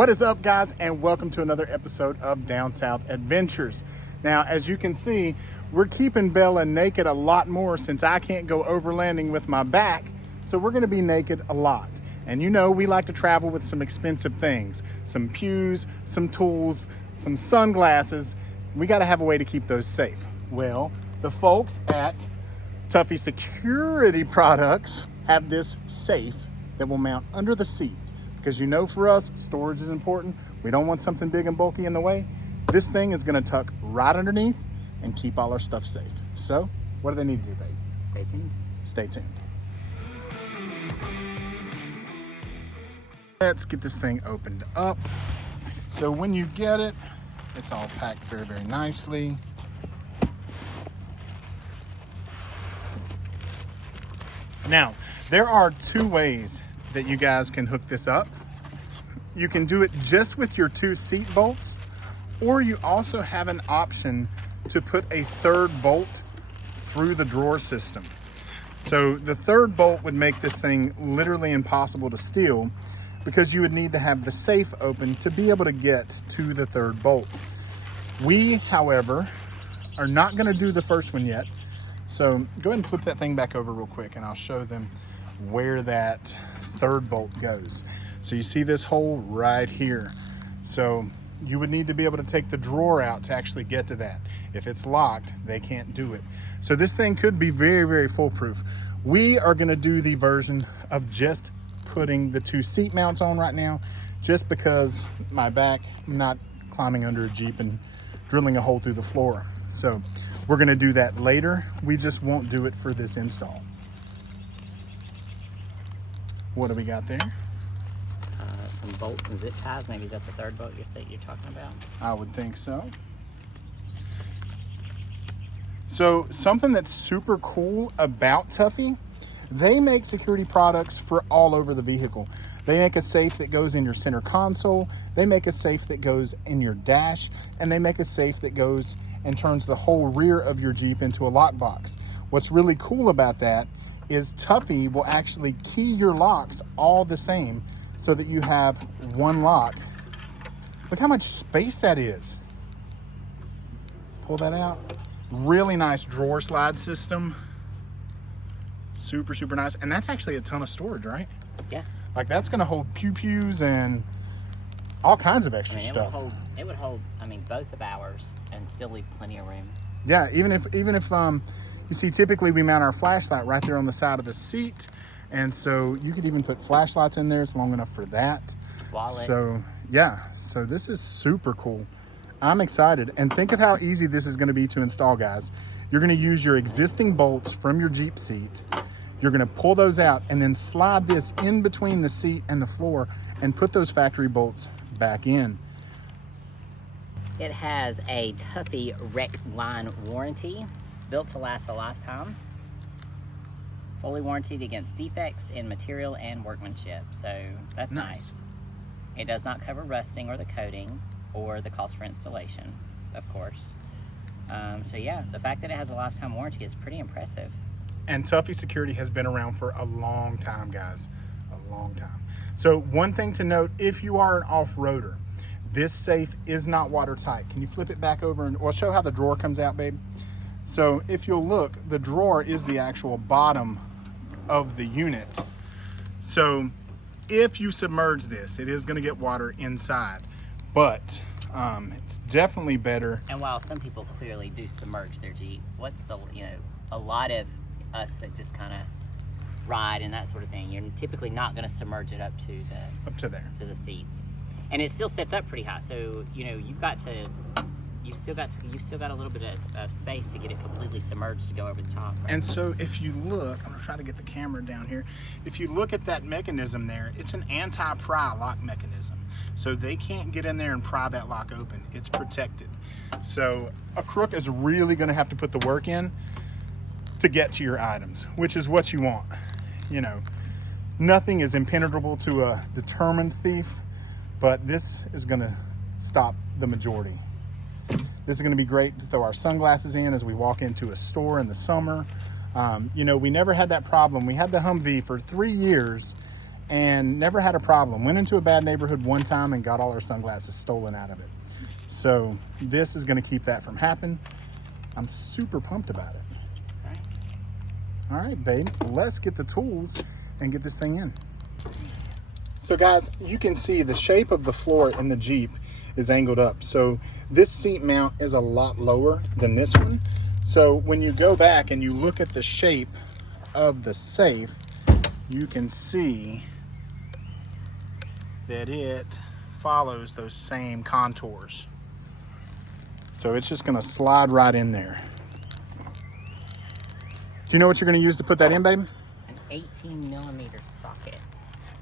What is up, guys, and welcome to another episode of Down South Adventures. Now, as you can see, we're keeping Bella naked a lot more since I can't go overlanding with my back, so we're going to be naked a lot. And you know, we like to travel with some expensive things, some pews, some tools, some sunglasses. We got to have a way to keep those safe. Well, the folks at Tuffy Security Products have this safe that will mount under the seat. Because you know, for us, storage is important. We don't want something big and bulky in the way. This thing is gonna tuck right underneath and keep all our stuff safe. So, what do they need to do, babe? Stay tuned. Stay tuned. Let's get this thing opened up. So when you get it, it's all packed very, very nicely. Now, there are two ways that you guys can hook this up. You can do it just with your two seat bolts, or you also have an option to put a third bolt through the drawer system. So the third bolt would make this thing literally impossible to steal, because you would need to have the safe open to be able to get to the third bolt. We, however, are not gonna do the first one yet. So go ahead and flip that thing back over real quick and I'll show them where that third bolt goes. So you see this hole right here. So you would need to be able to take the drawer out to actually get to that. If it's locked, they can't do it. So this thing could be very, very foolproof. We are gonna do the version of just putting the two seat mounts on right now, just because my back, I'm not climbing under a Jeep and drilling a hole through the floor. So we're gonna do that later. We just won't do it for this install. What do we got there? Some bolts and zip ties. Maybe is that the third bolt you're talking about? I would think so. So something that's super cool about Tuffy, they make security products for all over the vehicle. They make a safe that goes in your center console. They make a safe that goes in your dash, and they make a safe that goes and turns the whole rear of your Jeep into a lockbox. What's really cool about that is Tuffy will actually key your locks all the same so that you have one lock. Look how much space that is. Pull that out. Really nice drawer slide system. Super, super nice. And that's actually a ton of storage, right? Yeah. Like that's gonna hold pew-pews and all kinds of extra stuff. It would hold, I mean, both of ours and still leave plenty of room. Yeah, even if you see, typically we mount our flashlight right there on the side of the seat. And so you could even put flashlights in there. It's long enough for that. Wallets. So yeah, so this is super cool. I'm excited. And think of how easy this is gonna be to install, guys. You're gonna use your existing bolts from your Jeep seat. You're gonna pull those out and then slide this in between the seat and the floor and put those factory bolts back in. It has a Tuffy Rec Line warranty, built to last a lifetime. Fully warranted against defects in material and workmanship, so that's nice. It does not cover rusting or the coating or the cost for installation, of course. So yeah, the fact that it has a lifetime warranty is pretty impressive. And Tuffy Security has been around for a long time, guys, a long time. So one thing to note, if you are an off-roader, this safe is not watertight. Can you flip it back over and we'll show how the drawer comes out, babe? So if you'll look, the drawer is the actual bottom of the unit. So if you submerge this, it is gonna get water inside, but it's definitely better. And while some people clearly do submerge their Jeep, what's the, a lot of us that just kind of ride and that sort of thing, you're typically not gonna submerge it up to the seats. And it still sets up pretty high, so you've still got a little bit of space to get it completely submerged to go over the top. Right? And so if you look, I'm gonna try to get the camera down here. If you look at that mechanism there, it's an anti-pry lock mechanism. So they can't get in there and pry that lock open. It's protected. So a crook is really gonna have to put the work in to get to your items, which is what you want. Nothing is impenetrable to a determined thief, but this is gonna stop the majority. This is gonna be great to throw our sunglasses in as we walk into a store in the summer. We never had that problem. We had the Humvee for 3 years and never had a problem. Went into a bad neighborhood one time and got all our sunglasses stolen out of it. So this is gonna keep that from happening. I'm super pumped about it. All right, babe, let's get the tools and get this thing in. So guys, you can see the shape of the floor in the Jeep is angled up. So this seat mount is a lot lower than this one. So when you go back and you look at the shape of the safe, you can see that it follows those same contours. So it's just gonna slide right in there. Do you know what you're gonna use to put that in, babe? An 18mm socket.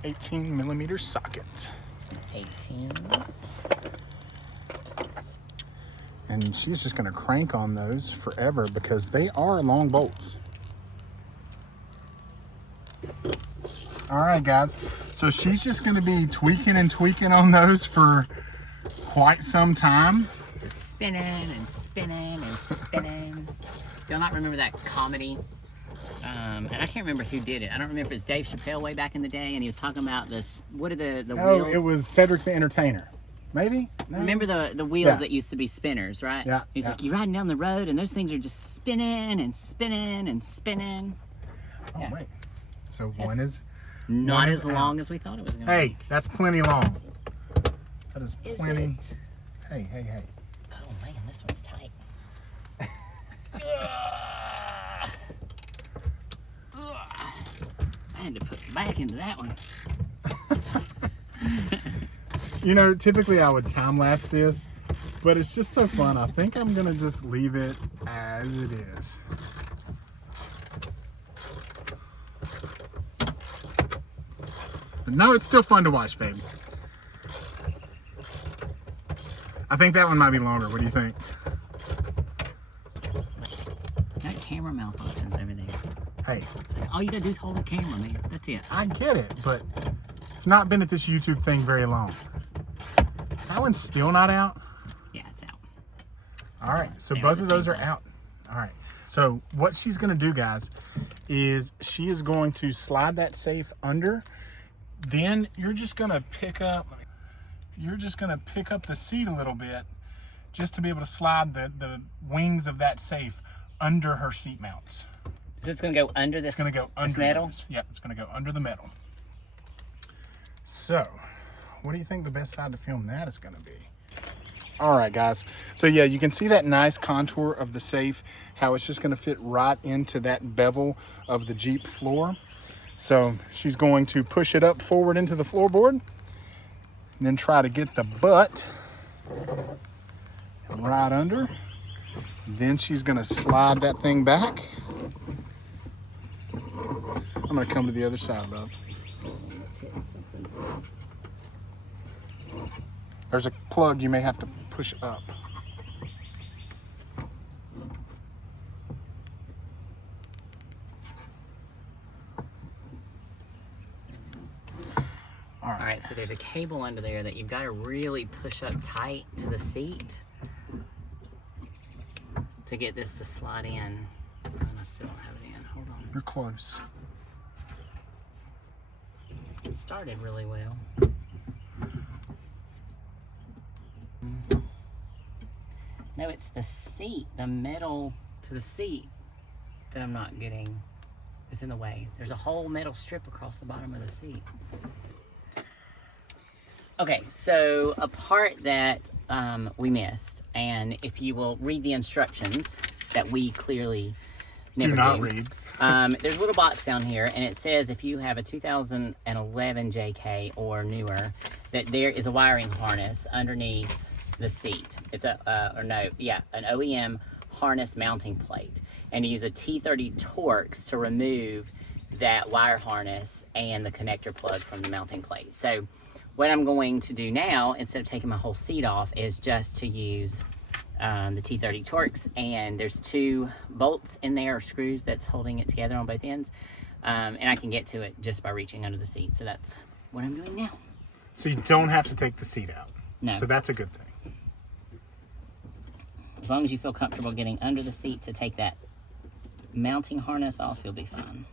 18mm socket. 18. And she's just gonna crank on those forever because they are long bolts. All right, guys. So she's just gonna be tweaking and tweaking on those for quite some time. Just spinning and spinning and spinning. Do you not remember that comedy? And I can't remember who did it. I don't remember if it's Dave Chappelle way back in the day, and he was talking about this. What are the wheels? Oh, it was Cedric the Entertainer. Maybe? No? Remember the wheels that used to be spinners, right? Yeah. He's like, you're riding down the road, and those things are just spinning and spinning and spinning. Oh, Yeah. wait. So one is Not as out. long as we thought it was going to be. Hey, that's plenty long. That is plenty. Is it? Hey. Oh, man, this one's tight. I had to put back into that one. You know, typically I would time lapse this, but it's just so fun. I think I'm gonna just leave it as it is. But no, it's still fun to watch, baby. I think that one might be longer. What do you think? That camera malfunctions over there. Hey, It's like, all you gotta do is hold the camera, man. That's it. I get it, but it's not been at this YouTube thing very long. That one's still not out? Yeah, it's out. All right, so They are both the of those same are size. out. All right, so what she's gonna do, guys, is she is going to slide that safe under. Then you're just gonna pick up the seat a little bit just to be able to slide the wings of that safe under her seat mounts. So it's gonna go under this. It's gonna go under this metal. those. Yep, it's gonna go under the metal. So, what do you think the best side to film that is gonna be? All right, guys. So yeah, you can see that nice contour of the safe, how it's just gonna fit right into that bevel of the Jeep floor. So she's going to push it up forward into the floorboard, and then try to get the butt right under. Then she's gonna slide that thing back. I'm gonna come to the other side, love. It's hitting something. There's a plug you may have to push up. All right, so there's a cable under there that you've got to really push up tight to the seat to get this to slide in. And I still don't have it in. Hold on. You're close. It started really well. No, it's the seat, the metal to the seat that I'm not getting. It's in the way. There's a whole metal strip across the bottom of the seat. Okay, so a part that we missed, and if you will read the instructions that we clearly never Do not do. read. There's a little box down here, and it says if you have a 2011 JK or newer, that there is a wiring harness underneath the seat. It's an OEM harness mounting plate, and you use a T30 Torx to remove that wire harness and the connector plug from the mounting plate. So what I'm going to do now, instead of taking my whole seat off, is just to use the T30 Torx, and there's 2 bolts in there, or screws that's holding it together on both ends, and I can get to it just by reaching under the seat. So that's what I'm doing now. So you don't have to take the seat out. No. So that's a good thing. As long as you feel comfortable getting under the seat to take that mounting harness off, you'll be fine.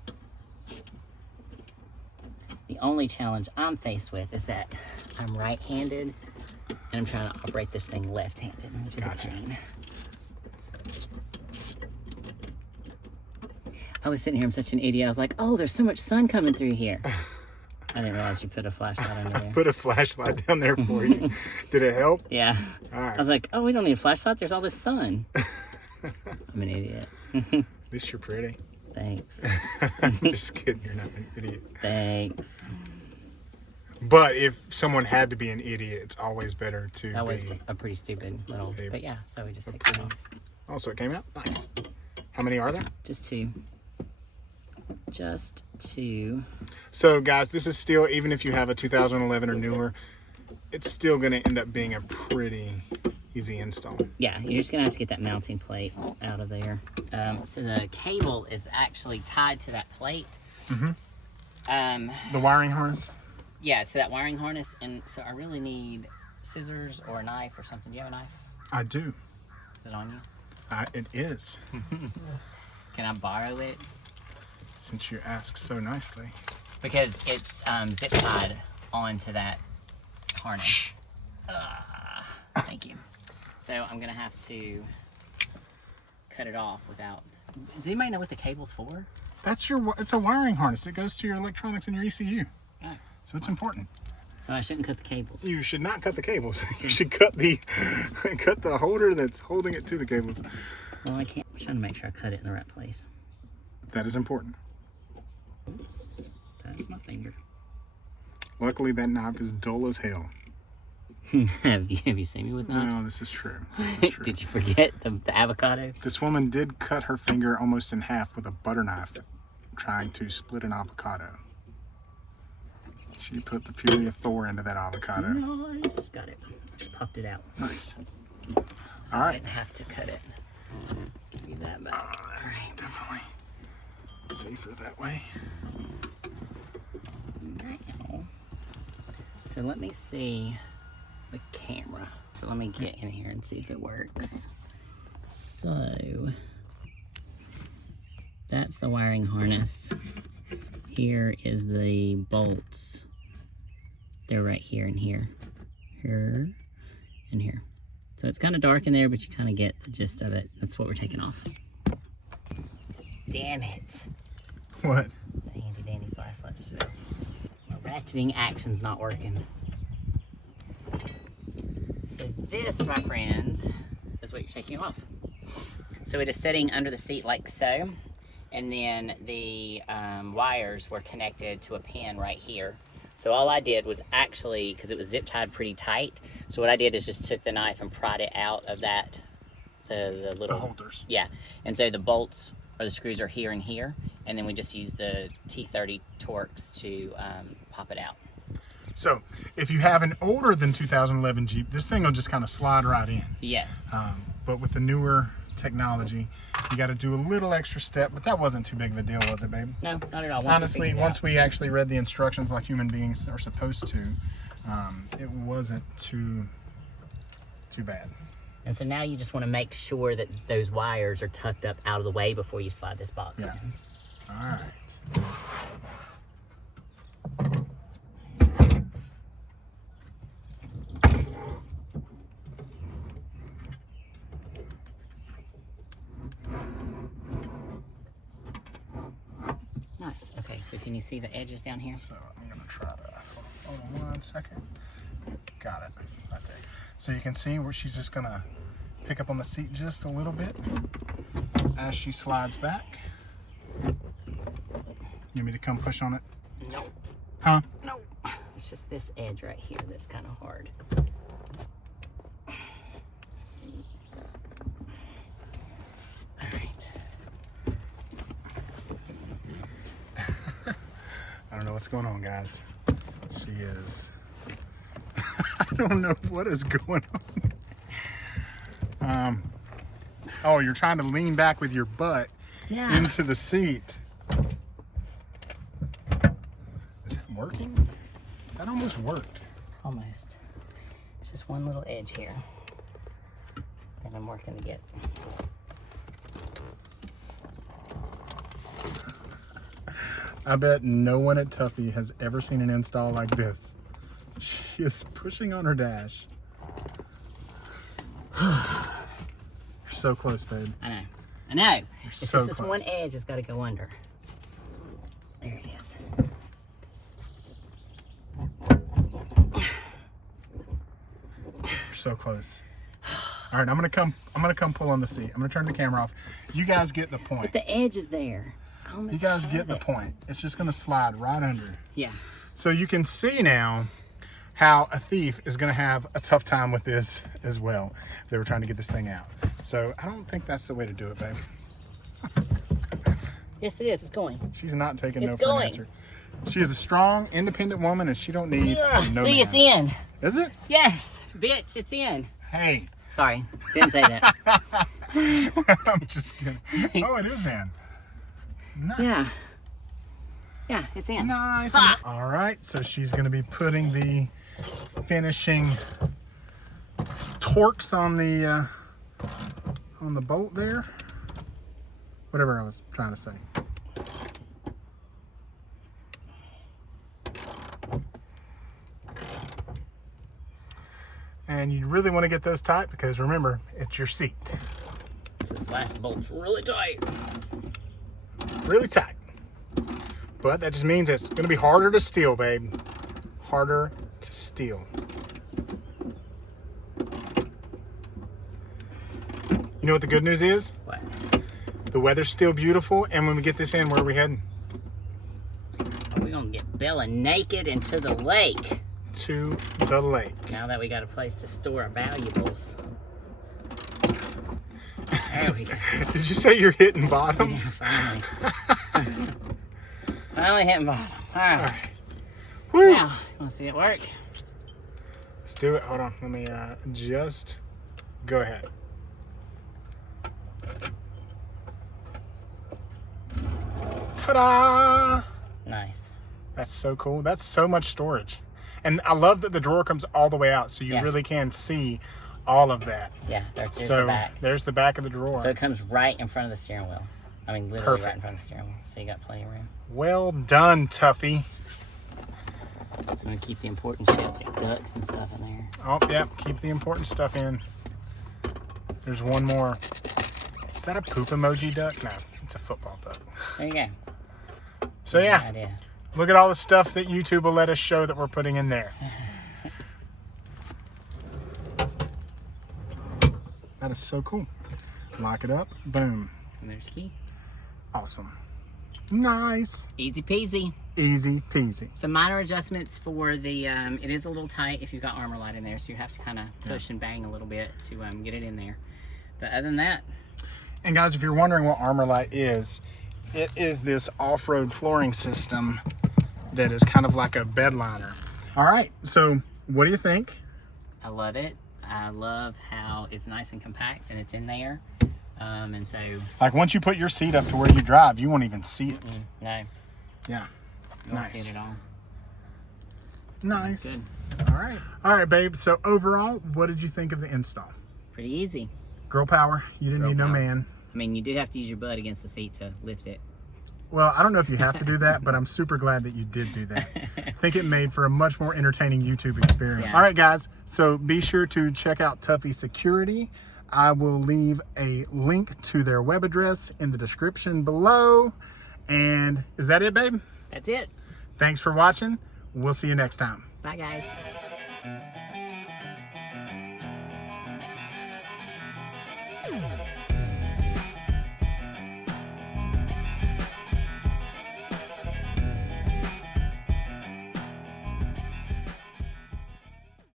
The only challenge I'm faced with is that I'm right-handed and I'm trying to operate this thing left-handed, which is a pain. I was sitting here, I'm such an idiot. I was like, oh, there's so much sun coming through here. I didn't realize you put a flashlight under there. I put a flashlight down there for you. Did it help? Yeah. All right. I was like, oh, we don't need a flashlight. There's all this sun. I'm an idiot. At least you're pretty. Thanks. I'm just kidding. You're not an idiot. Thanks. But if someone had to be an idiot, it's always better to That was be... a pretty stupid little... But yeah, so we just take it off. Oh, so it came out? Nice. How many are there? Just 2. Just 2. So guys, this is still, even if you have a 2011 or newer, it's still going to end up being a pretty easy install. Yeah, you're just going to have to get that mounting plate out of there. So the cable is actually tied to that plate. Mm-hmm. The wiring harness? Yeah, to that wiring harness. And so I really need scissors or a knife or something. Do you have a knife? I do. Is it on you? It is. Can I borrow it? Since you ask so nicely. Because it's zip tied onto that harness. Thank you. So I'm gonna have to cut it off without... Does anybody know what the cable's for? It's a wiring harness. It goes to your electronics and your ECU. Oh. So it's important. So I shouldn't cut the cables. You should not cut the cables. You should cut the holder that's holding it to the cables. Well, I can't. I'm trying to make sure I cut it in the right place. That is important. That's my finger. Luckily, that knife is dull as hell. have you seen me with knives? No, this is true. This is true. Did you forget the avocado? This woman did cut her finger almost in half with a butter knife trying to split an avocado. She put the fury of Thor into that avocado. Nice. Got it. Just popped it out. Nice. So All right. I didn't have to cut it. Give me that back. That's definitely safer that way. Now, so let me see the camera. So let me get in here and see if it works. So that's the wiring harness. Here is the bolts. They're right here and here. Here and here. So it's kind of dark in there, but you kind of get the gist of it. That's what we're taking off. Damn it. What? The handy dandy flashlight just fell. My ratcheting action's not working. So this, my friends, is what you're taking off. So it is sitting under the seat like so. And then the wires were connected to a pin right here. So all I did was actually, because it was zip tied pretty tight, so what I did is just took the knife and pried it out of that, the little... The holders. Yeah, and so the bolts or the screws are here and here, and then we just use the T30 Torx to pop it out. So if you have an older than 2011 Jeep, this thing will just kind of slide right in. Yes. But with the newer technology, you got to do a little extra step, but that wasn't too big of a deal, was it, babe? No, not at all. Honestly, once we actually read the instructions like human beings are supposed to, it wasn't too bad. And so now you just want to make sure that those wires are tucked up out of the way before you slide this box in. All right. Nice. Okay, so can you see the edges down here? So I'm going to try to, hold on 1 second. Got it, right there. So you can see where she's just going to pick up on the seat just a little bit as she slides back. You want me to come push on it? No. Huh? No. It's just this edge right here that's kind of hard. All right. I don't know what's going on, guys. She is... I don't know what is going on. Oh, you're trying to lean back with your butt into the seat. Is that working? That almost worked. Almost. It's just one little edge here that I'm working to get. I bet no one at Tuffy has ever seen an install like this. She is pushing on her dash. You're so close, babe. I know. I know. It's so just this close. one edge has got to go under. There it is. You're so close. All right, I'm gonna come pull on the seat. I'm gonna turn the camera off. You guys get the point. But the edge is there. I almost You guys have get the it. point. It's just gonna slide right under. Yeah. So you can see now how a thief is gonna have a tough time with this as well. They were trying to get this thing out. So I don't think that's the way to do it, babe. Yes, it is. It's going. She's not taking no It's for an going. answer. She is a strong, independent woman, and she don't need no See, man. it's in. Is it? Yes, bitch, it's in. Hey. Sorry, didn't say that. I'm just kidding. Oh, it is in. Nice. Yeah. Yeah, it's in. Nice. Ha! All right, so she's going to be putting the finishing torques on the bolt there. Whatever I was trying to say. And you really want to get those tight because remember, it's your seat. This last bolt's really tight. Really tight. But that just means it's going to be harder to steal, babe. Harder to steal. You know what the good news is? What? The weather's still beautiful, and when we get this in, where are we heading? We're gonna get Bella naked into the lake. To the lake. Now that we got a place to store our valuables. There we go. Did you say you're hitting bottom? Yeah, finally. Finally hitting bottom. All right. Woo! Now, you wanna see it work? Let's do it. Hold on. Let me just go ahead. Ta-da! Nice. That's so cool. That's so much storage. And I love that the drawer comes all the way out, so you Yeah. really can see all of that. Yeah, there's So the back. there's the back of the drawer. So it comes right in front of the steering wheel. I mean, literally Perfect. right in front of the steering wheel. So you got plenty of room. Well done, Tuffy. So I'm gonna keep the important shit like ducks and stuff in there. Oh, yeah. Keep the important stuff in. There's one more. Is that a poop emoji duck? No, it's a football duck. There you go. So Good yeah, idea. look at all the stuff that YouTube will let us show that we're putting in there. That is so cool. Lock it up. Boom. And there's the key. Awesome. Nice. Easy peasy. Easy peasy. Some minor adjustments for the, it is a little tight if you've got armor light in there, so you have to kind of push and bang a little bit to get it in there. But other than that, And guys, if you're wondering what Armorlight is, it is this off-road flooring system that is kind of like a bed liner. All right, so what do you think? I love it. I love how it's nice and compact and it's in there. And so, Like once you put your seat up to where you drive, you won't even see it. no, Yeah, you don't see nice. it at all. Nice. Good. All right, babe. So overall, what did you think of the install? Pretty easy. Girl power. You didn't Girl need no power. man. I mean, you do have to use your butt against the seat to lift it. Well, I don't know if you have to do that, but I'm super glad that you did do that. I think it made for a much more entertaining YouTube experience. Yes. All right, guys. So be sure to check out Tuffy Security. I will leave a link to their web address in the description below. And is that it, babe? That's it. Thanks for watching. We'll see you next time. Bye, guys.